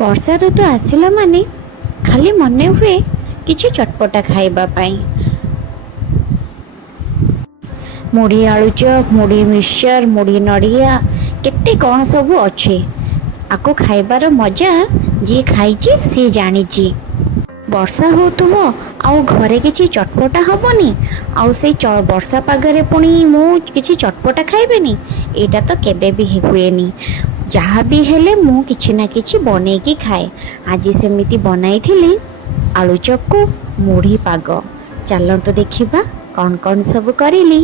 ବର୍ଷା ଋତୁ ଆସିଲା ମାନେ ଖାଲି ମନେ ହୁଏ କିଛି ଚଟପଟା ଖାଇବା ପାଇଁ। ମୁଢ଼ି ଆଳୁଚପ, ମୁଢ଼ି ମିକ୍ସଚର, ମୁଢ଼ି ନଡ଼ିଆ, କେତେ କ'ଣ ସବୁ ଅଛି। ଆକୁ ଖାଇବାର ମଜା ଯିଏ ଖାଇଛି ସିଏ ଜାଣିଛି। ବର୍ଷା ହେଉଥିବ ଆଉ ଘରେ କିଛି ଚଟପଟା ହେବନି, ଆଉ ସେଇ ବର୍ଷା ପାଗରେ ପୁଣି ମୁଁ କିଛି ଚଟପଟା ଖାଇବିନି, ଏଇଟା ତ କେବେ ବି ହୁଏନି। ଯାହା ବି ହେଲେ ମୁଁ କିଛି ନା କିଛି ବନେଇକି ଖାଏ। ଆଜି ସେମିତି ବନାଇଥିଲି ଆଳୁଚପକୁ ମୁଢ଼ି ପାଗ। ଚାଲନ୍ତୁ ଦେଖିବା କ'ଣ କ'ଣ ସବୁ କରିଲି।